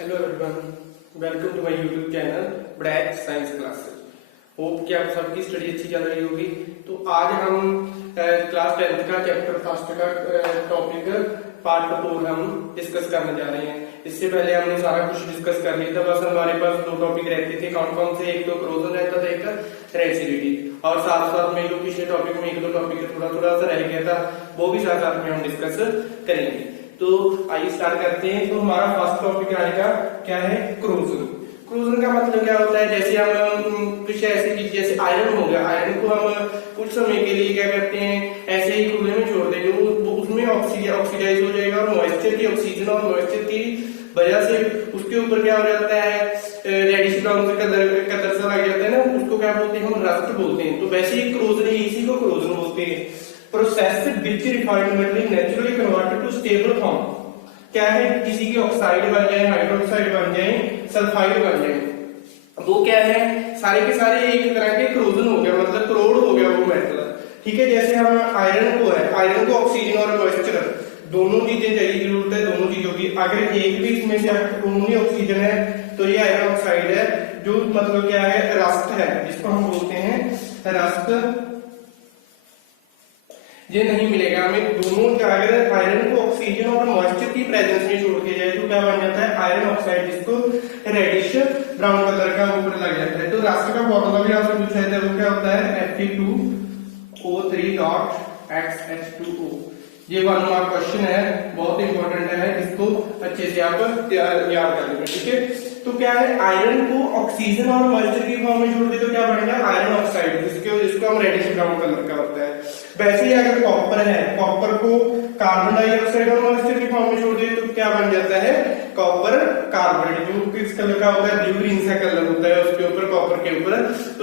Hello everyone, welcome to my YouTube channel ब्रैक science classes. Hope कि आप सबकी स्टडी अच्छी चल रही होगी। तो आज हम क्लास 10th का चैप्टर फर्स्ट का टॉपिक पार्ट 4 हम डिस्कस करने जा रहे हैं। इससे पहले हमने सारा कुछ डिस्कस कर लिया था, बस हमारे पास दो टॉपिक रहते थे। कौन कौन से? एक तो क्रोजन रहता था, एक रेसिडिटी, और साथ साथ में जो पिछले टॉपिक में एक दो टॉपिक थोड़ा थोड़ा सा रह गया था वो भी साथ साथ में हम डिस्कस करेंगे। तो आइए स्टार्ट करते हैं। तो हमारा फर्स्ट टॉपिक आएगा क्या है? क्रोजन। क्रोजन का मतलब क्या होता है? जैसे हम कुछ ऐसी चीज जैसे आयरन हो गया, आयरन को हम कुछ समय के लिए क्या करते हैं, ऐसे ही खुले में छोड़ देंगे, वो उसमें ऑक्सीडाइज हो जाएगा, और मॉइस्चर की ऑक्सीजन और मॉइस्चर की वजह से उसके ऊपर क्या हो जाता है, रेडिश ब्राउन कलर सा लग जाता है ना, उसको क्या बोलते हैं? हम रस्ट बोलते हैं। तो वैसे ही क्रोजन है, इसी को क्रोजन बोलते हैं। Process which refined metal naturally converted to stable form. क्या है? किसी की ऑक्साइड बन जाए, हाइड्रोक्साइड बन जाए, सल्फाइड बन जाए, वो क्या है? सारे के सारे एक तरह के क्रोजन हो गया, मतलब क्रोड हो गया वो मेटल। ठीक है, जैसे हम आयरन को है, आयरन को ऑक्सीजन और मॉइस्चर दोनों चीजें चाहिए, जरूरत है दोनों चीजों की। अगर एक भी इसमें से ओनली ऑक्सीजन है तो ये आयरन ऑक्साइड है, जो मतलब क्या है? रस्ट है, जिसको हम बोलते हैं रस्ट। ये नहीं मिलेगा हमें। दोनों अगर आयरन को ऑक्सीजन और मॉइस्चर की प्रेजेंस में छोड़ के जाए तो क्या बन जाता है? आयरन ऑक्साइड, जिसको रेडिश ब्राउन कलर का ऊपर लग जाता है। तो रस्ट का फॉर्मूला भी आपसे पूछा जाता है, वो क्या होता है? Fe2O3.XH2O। ये 1 मार्क क्वेश्चन है, बहुत इंपॉर्टेंट है, इसको अच्छे से आप याद कर लेंगे। ठीक है, तो क्या है? आयरन को ऑक्सीजन और मॉइस्चर की फॉर्म में छोड़ दे तो क्या बनेगा? आयरन ऑक्साइड, जिसको हम रेडिश ब्राउन कलर का होता है। वैसे ही अगर कॉपर है, कॉपर को कार्बन डाइऑक्साइड और मॉइस्चर की फॉर्म में छोड़ दे तो क्या बन जाता है? कॉपर कार्बोनेट, जो किस कलर का होता है? ब्लू ग्रीन सा कलर होता है उसके ऊपर, कॉपर के ऊपर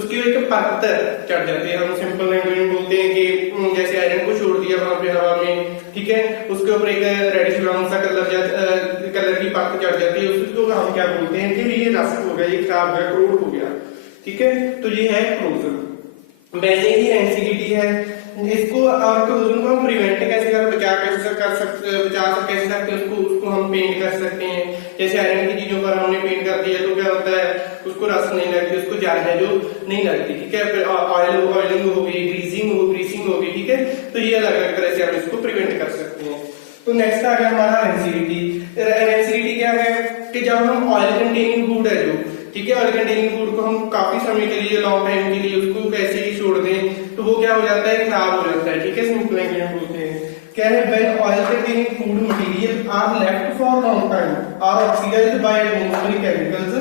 उसकी एक परत चढ़ जाती है। हम सिंपल लैंग्वेज में बोलते हैं कि जैसे आयरन को छोड़ दिया वहां पे हवा में, ठीक है, उसके ऊपर एक रेडिश ब्राउन सा कलर की परत चढ़ जाती है, उसको हम क्या बोलते हैं कि ये रस्ट हो गया, ये खराब हो गया, क्रोड हो गया। ठीक है, तो ये है क्रोजन। वैसे ही एनसीडीटी है, इसको और क्रोजन को हम प्रिवेंट कैसे बचा कैसे सकते हैं? उसको हम पेंट कर सकते हैं। जैसे आयरन की चीजों पर हमने पेंट कर दिया तो क्या होता है? उसको रस्ट नहीं लगती, उसको जार है जो नहीं लगती। ठीक है, फिर ऑयलिंग होगी, ग्रीसिंग होगी। ठीक है, तो ये अलग अलग तरह से हम इसको प्रिवेंट कर सकते हैं। तो नेक्स्ट आ गया हमारा एनसीडीटी। एनसीडीटी क्या है कि जब हम ऑयल कंटेनिंग फूड है जो, ठीक है, ऑयल कंटेनिंग फूड को हम काफी समय के लिए, लॉन्ग टाइम के लिए उसको कैसे ही छोड़ दें तो वो क्या हो जाता है? खराब हो जाता है। ठीक है, सिंपल लैंग्वेज में बोलते हैं क्या है? When oil containing food material are left for long time are oxidised by atmospheric chemicals.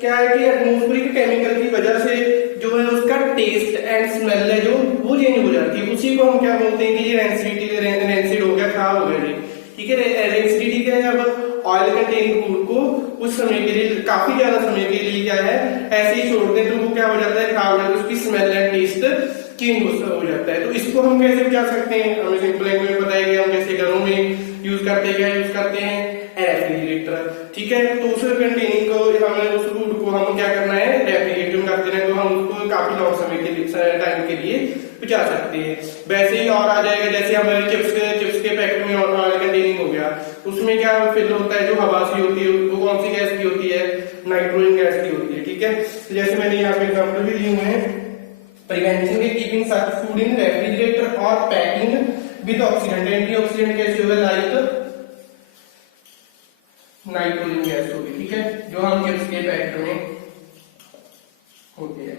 क्या है कि एटमॉस्फेरिक केमिकल की वजह से जो है उसका टेस्ट एंड स्मेल है जो वो चेंज हो जाती है। उसी को हम क्या बोलते हैं कि ये रेंसिड हो गया, खराब हो गया। ठीक है, रेंसिडिटी क्या है? अब ऑयल कंटेनिंग फूड को कुछ समय के लिए, काफी ज्यादा समय के लिए क्या है, ऐसे ही छोड़ दें तो वो क्या हो जाता है? खराब हो जाता है, उसकी स्मेल एंड टेस्ट चेंज हो जाता है। तो इसको हम कैसे बचा सकते हैं? हमें सिंपल लैंग्वेज में बताया गया, हम जैसे घरों में यूज करते हैं रेफ्रिजरेटर। ठीक है, तो उस कंटेनिंग को हमें, उस फूड को हम क्या करना है? रेफ्रिजरेटर में रख देना है, तो हम उसको काफी लॉन्ग समय के लिए, टाइम के लिए बचा सकते हैं। वैसे ही और आ जाएगा, जैसे हमारे चिप्स के पैकेट में ऑयल कंटेनिंग हो गया, उसमें क्या फिल होता है? जो हवा से होती है, वो कौन सी गैस की होती है? नाइट्रोजन गैस की होती है। ठीक है, तो जैसे मैंने यहाँ पे एग्जाम्पल भी दिए हुए हैं। प्रिवेंशन के keeping such food in refrigerator और पैकिंग विद ऑक्सीडेंट। एंटीऑक्सीडेंट कैसे होगा? लाइक नाइट्रोजन गैस होगी। ठीक है, जो हम चिप्स के पैकेट में होती है,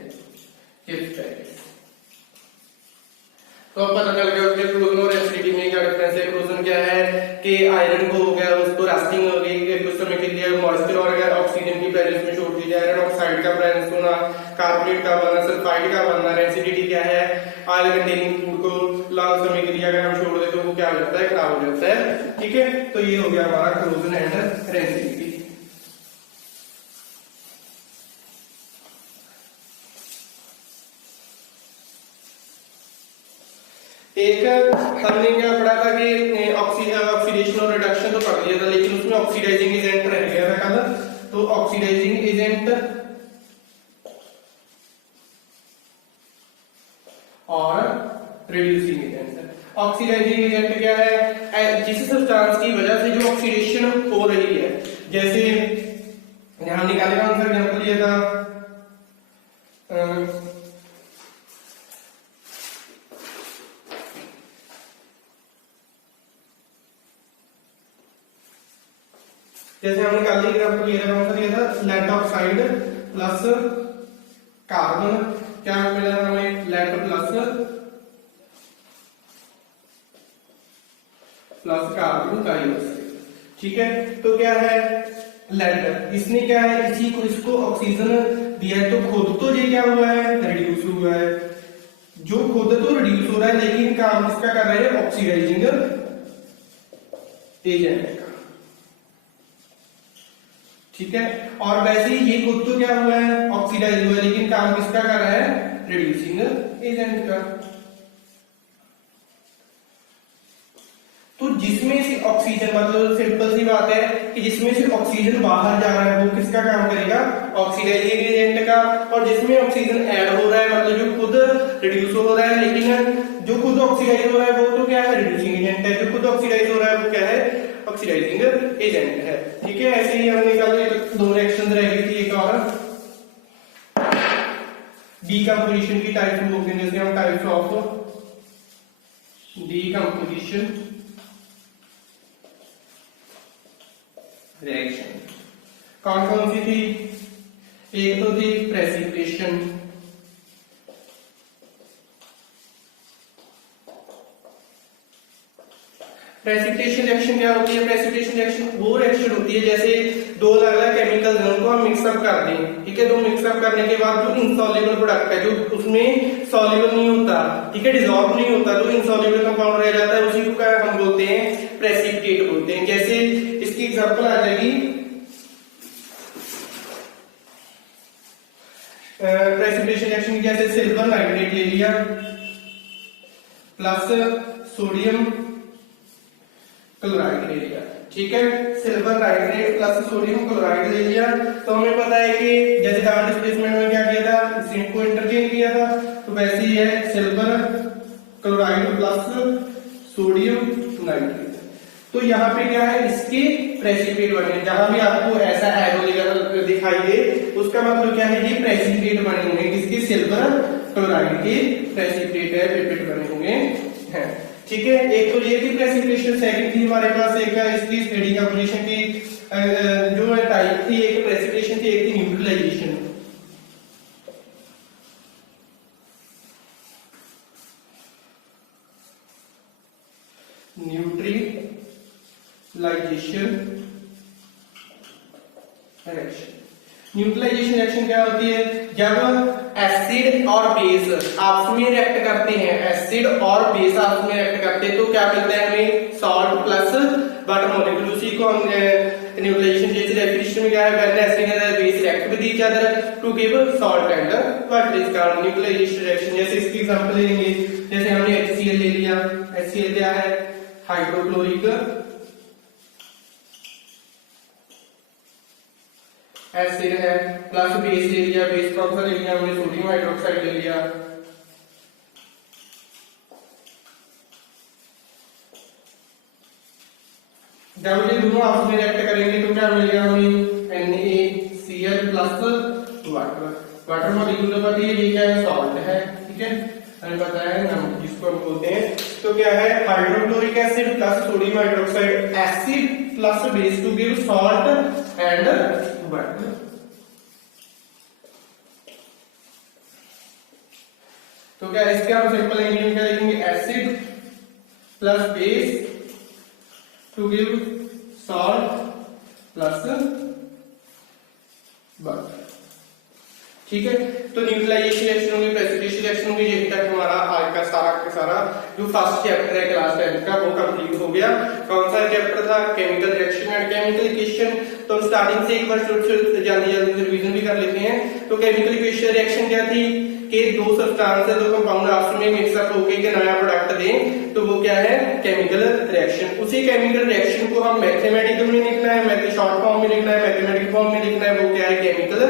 चिप्स पैकेट। तो अब पता चल गया कि क्रोजन और एसिडिटी में क्या डिफरेंस है। क्रोजन क्या है कि आयरन को हो गया, उसको रस्टिंग हो गई कुछ समय के लिए, मॉइस्चर और ऑक्सीजन की प्रेजेंस में छोड़ दी जाए, आयरन ऑक्साइड का प्रेजेंस होना, कार्बोनेट का बनना, सल्फाइड का बनना। एसिडिटी क्या है? ऑयल कंटेनिंग फूड को लॉन्ग समय के लिए अगर हम छोड़ दे तो वो क्या हो जाता है? खराब हो जाता है। ठीक है, तो ये हो गया हमारा क्रोजन एंड एसिडिटी। एक हमने क्या पढ़ा था कि ऑक्सीडेशन और रिडक्शन तो पढ़ लिया था, लेकिन उसमें ऑक्सीडाइजिंग एजेंट रह गया था कल। तो ऑक्सीडाइजिंग एजेंट और रिड्यूसिंग एजेंट। ऑक्सीडाइजिंग एजेंट क्या है? जिस सब्सटेंस की वजह से जो ऑक्सीडेशन हो रही है, जैसे हमने कल ही एग्जाम्पल लिया था, कौन सा लिया था, लेड ऑक्साइड प्लस कार्बन, क्या मिला हमें, लेड प्लस कार्बन डाइऑक्साइड। ठीक है, तो क्या है, लेड, इसने क्या है, इसी को इसको ऑक्सीजन दिया है, तो खुद तो ये क्या हुआ है, रिड्यूस हुआ है, जो खुद तो रिड्यूस हो रहा है, लेकिन काम किसका कर रहा है, ऑक्सीडाइजिंग एजेंट का। ठीक है, और वैसे ही ये खुद तो क्या हुआ है, ऑक्सीडाइज हुआ है, लेकिन काम किसका कर रहा है, रिड्यूसिंग एजेंट का। तो जिसमें से ऑक्सीजन, मतलब सिंपल सी बात है कि जिसमें से ऑक्सीजन बाहर जा रहा है वो किसका काम करेगा, ऑक्सीडाइजिंग एजेंट का, और जिसमें ऑक्सीजन ऐड हो रहा है, मतलब जो खुद रिड्यूस हो रहा है, लेकिन जो खुद ऑक्सीडाइज हो रहा है वो तो क्या है, रिड्यूसिंग एजेंट है, जो खुद ऑक्सीडाइज हो रहा है वो क्या है, ऑक्सीडाइजिंग एजेंट है। ठीक है, ऐसे ही हमने कल दो रिएक्शन रह गई थी, एक और डीकंपोजिशन की टाइप हो गई, जैसे हम टाइप्स ऑफ डीकंपोजिशन रिएक्शन कौन कौन सी थी, एक तो थी प्रेसिपिटेशन, प्रेसिपिटेशन रिएक्शन क्या होती है, प्रेसिपिटेशन रिएक्शन वो रिएक्शन होती है जैसे दो अलग अलग केमिकल हैं उनको हम मिक्सअप कर दें। ठीक है, तो मिक्सअप करने के बाद जो इनसॉल्युबल प्रोडक्ट है, जो उसमें सॉल्युबल नहीं होता, ठीक है, डिसॉल्व नहीं होता, तो इनसॉल्युबल कंपाउंड रह जाता है, उसी को क्या हम बोलते हैं, प्रेसिपिटेट बोलते हैं। जैसे इसकी एग्जांपल आ जाएगी, प्रेसिपिटेशन रिएक्शन की, जैसे सिल्वर नाइट्रेट ले लिया प्लस सोडियम क्लोराइड ले लिया। ठीक है, silver nitrate plus sodium chloride ले लिया, तो हमें पता है कि जैसे डाउन डिस्प्लेसमेंट में क्या किया था, जिंक को इंटरचेंज किया था, तो वैसे ही है silver chloride plus sodium nitrate. तो यहाँ पे क्या है, इसके प्रेसिपिटेट बने, जहां भी आपको ऐसा एरो दिखाई दे उसका मतलब क्या है, ये प्रेसिपिटेट बने होंगे, किसके, सिल्वर क्लोराइड के प्रेसिपिटेट बने होंगे हैं। ठीक है, एक तो ये थी प्रेसिपिटेशन, सेकंड थी हमारे पास एक इसकी डीकंपोजिशन की जो टाइप थी, एक प्रेसिपिटेशन थी, एक थी न्यूट्रलाइजेशन। न्यूट्रलाइजेशन रिएक्शन क्या होती है, जब एसिड और बेस आपस में रिएक्ट करते हैं, एसिड और बेस आपस में रिएक्ट करते हैं, तो क्या मिलता है हमें, सॉल्ट प्लस वाटर मॉलिक्यूल। उसी को हम न्यूट्रलाइजेशन जैसे डेफिनेशन में क्या है, when acid and base react with each other to give salt and water is called neutralisation reaction. जैसे इसकी एग्जांपल लेंगे, जैसे हमने HCl ले लिया, HCl क्या है, हाइड्रोक्लोरिक एसिड है, प्लस बेस ले लिया, बेस कौन सा ले लिया हमने, सोडियम हाइड्रोक्साइड ले लिया। जब ये दोनों आपस में रिएक्ट करेंगे तो क्या मिलेगा हमें, NaCl plus water. Water molecule का पता है ये क्या है, सॉल्ट है। ठीक है, हमें पता है नमक जिसको हम बोलते हैं, तो क्या है, hydrochloric acid plus sodium hydroxide, acid plus base to give salt and water. तो क्या इसके हम सिंपल इंग्रेडिएंट क्या लिखेंगे, acid plus base to give salt plus water. ठीक है, तो न्यूट्रलाइजेशन रिएक्शन होगी, प्रेसिपिटेशन रिएक्शन होगी। यही तक हमारा आज का सारा जो फर्स्ट चैप्टर है क्लास 10 का वो कंप्लीट हो गया। कौन सा चैप्टर था, chemical reaction and chemical equation. तो हम स्टार्टिंग से एक बार जल्दी रिवीजन भी कर लेते हैं। तो केमिकल इक्वेशन रिएक्शन क्या थी कि दो सब्सटेंस है, दो कंपाउंड आपस में मिक्सअप होके एक नया प्रोडक्ट दें, तो वो क्या है, केमिकल रिएक्शन। उसी केमिकल रिएक्शन को हम मैथमेटिकल में लिखना है, शॉर्ट फॉर्म में लिखना है, मैथमेटिकल फॉर्म में लिखना है, वो क्या है, केमिकल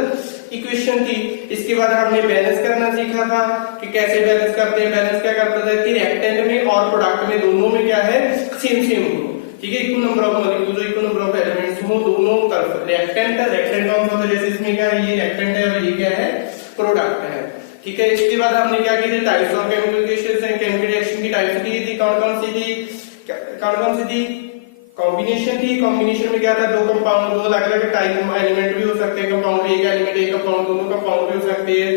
इक्वेशन थी। इसके बाद हमने बैलेंस करना सीखा था कि कैसे बैलेंस करते हैं। बैलेंस क्या करता था कि रिएक्टेंट में और प्रोडक्ट में दोनों में क्या है, सेम हो। ठीक है, equal number of molecules, equal number of elements हो दोनों तरफ। रिएक्टेंट कौन सा होता है, जैसे इसमें क्या है, ये रिएक्टेंट है और ये क्या है, प्रोडक्ट है। ठीक है, इसके बाद हमने क्या की थी, types of chemical reactions and chemical reaction की टाइप्स की थी। कौन कौन सी थी, कॉम्बिनेशन थी। कॉम्बिनेशन में क्या था, दो कंपाउंड, दो अलग अलग टाइप एलिमेंट भी हो सकते हैं कंपाउंड, एक एलिमेंट एक कंपाउंड, दोनों कंपाउंड भी हो सकते हैं,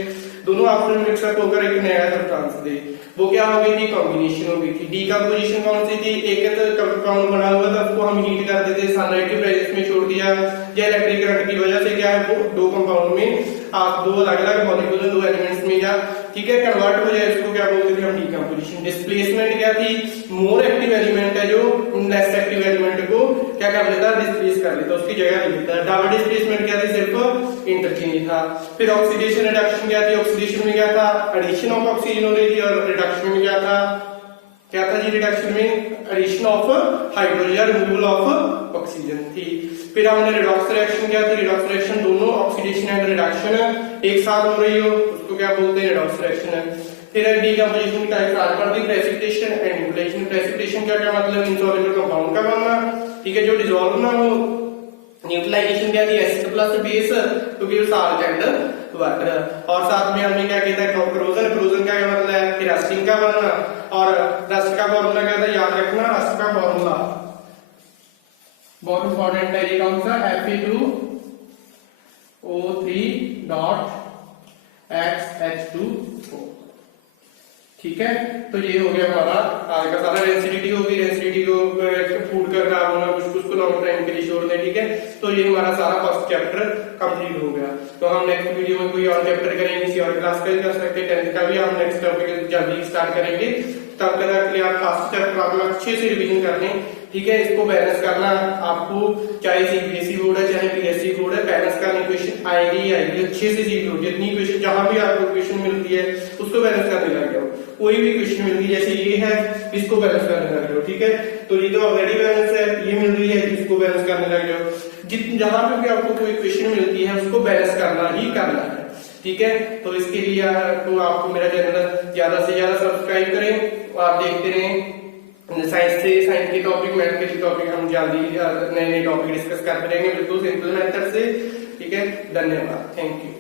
दोनों आपस में मिक्सअप होकर एक नया सब्सटेंस दे, वो क्या हो गई थी, कॉम्बिनेशन हो गई थी। डीकंपोजिशन कौन सी थी, एक कंपाउंड बना हुआ था उसको हम हीट कर देते, सनलाइट की प्रेजेंस में छोड़ दिया या इलेक्ट्रिक करंट की वजह से क्या है वो दो कंपाउंड में आप दो अलग अलग मॉलिक्यूल दो एलिमेंट्स में क्या ठीक है कन्वर्ट हो जाए, इसको क्या बोलते थे हम, डीकंपोजिशन। डिस्प्लेसमेंट क्या थी, मोर एक्टिव एलिमेंट है जो लेस एक्टिव एलिमेंट को क्या कर लेता है, डिस्प्लेस कर लेता, उसकी जगह ले लेता है। डबल डिस्प्लेसमेंट क्या थी, सिर्फ इंटरचेंज था। फिर ऑक्सीडेशन रिडक्शन क्या थी, ऑक्सीडेशन में क्या था, एडिशन ऑफ ऑक्सीजन हो रही थी, और रिडक्शन में क्या था जी, रिडक्शन में addition of hydrogen, removal of oxygen थी। फिर हमने रिडॉक्स रिएक्शन क्या थी, रिडॉक्स रिएक्शन दोनों ऑक्सीडेशन एंड रिडक्शन एक साथ हो रही हो उसको क्या बोलते हैं, रिडॉक्स रिएक्शन है। फिर डीकंपोजिशन का एक साथ पर प्रेसिपिटेशन एंड न्यूट्रलाइजेशन। प्रेसिपिटेशन का क्या मतलब, इनसॉल्युबल कंपाउंड का बनना, ठीक है, जो डिसॉल्व ना हो। न्यूट्रलाइजेशन क्या थी, acid plus base to give salt and water. और साथ में हमने क्या किया था, क्रोजन। क्रोजन का क्या मतलब है, फिर रस्टिंग का बनना, और रस्ट का फॉर्मूला क्या था, याद रखना, रस्ट का फॉर्मूला बहुत इंपॉर्टेंट है, ये कौन सा, Fe2O3.XH2O, ठीक है। तो ये हो गया हमारा आज का सारा। रेंसिडिटी होगी, रेंसिडिटी को फूड कर खराब होना, कुछ को लॉन्ग टाइम के लिए छोड़ दें, ठीक है। तो ये हमारा सारा फर्स्ट चैप्टर कंप्लीट हो गया। तो हम नेक्स्ट वीडियो में कोई और चैप्टर करेंगे, किसी और क्लास का भी कर सकते हैं, 10th का भी हम नेक्स्ट टॉपिक जल्दी स्टार्ट करेंगे। तब तक के लिए आप फर्स्ट चैप्टर अपना अच्छे से रिवीजन कर लें, ठीक है। इसको बैलेंस करना आपको, चाहे सीबीएसई बोर्ड है चाहे पीएससी बोर्ड है, बैलेंस करने क्वेश्चन आएगी अच्छे से सीख लो। जितनी क्वेश्चन जहां भी आपको क्वेश्चन मिलती है उसको बैलेंस करने लग जाओ। कोई भी क्वेश्चन मिलती है जैसे ये है, इसको बैलेंस करने लग जाओ, ठीक है। तो ये तो ऑलरेडी बैलेंस है, ये मिल रही है, इसको बैलेंस करने लग जाओ। जहां पे भी आपको कोई क्वेश्चन मिलती है उसको बैलेंस करना ही करना है, ठीक है। तो इसके लिए तो आपको मेरा चैनल ज्यादा से ज्यादा सब्सक्राइब करें, आप देखते रहें साइंस के टॉपिक, मैथ के टॉपिक हम जल्दी नए नए टॉपिक डिस्कस करते रहेंगे, बिल्कुल सिंपल मेथड से, ठीक है। धन्यवाद, थैंक यू।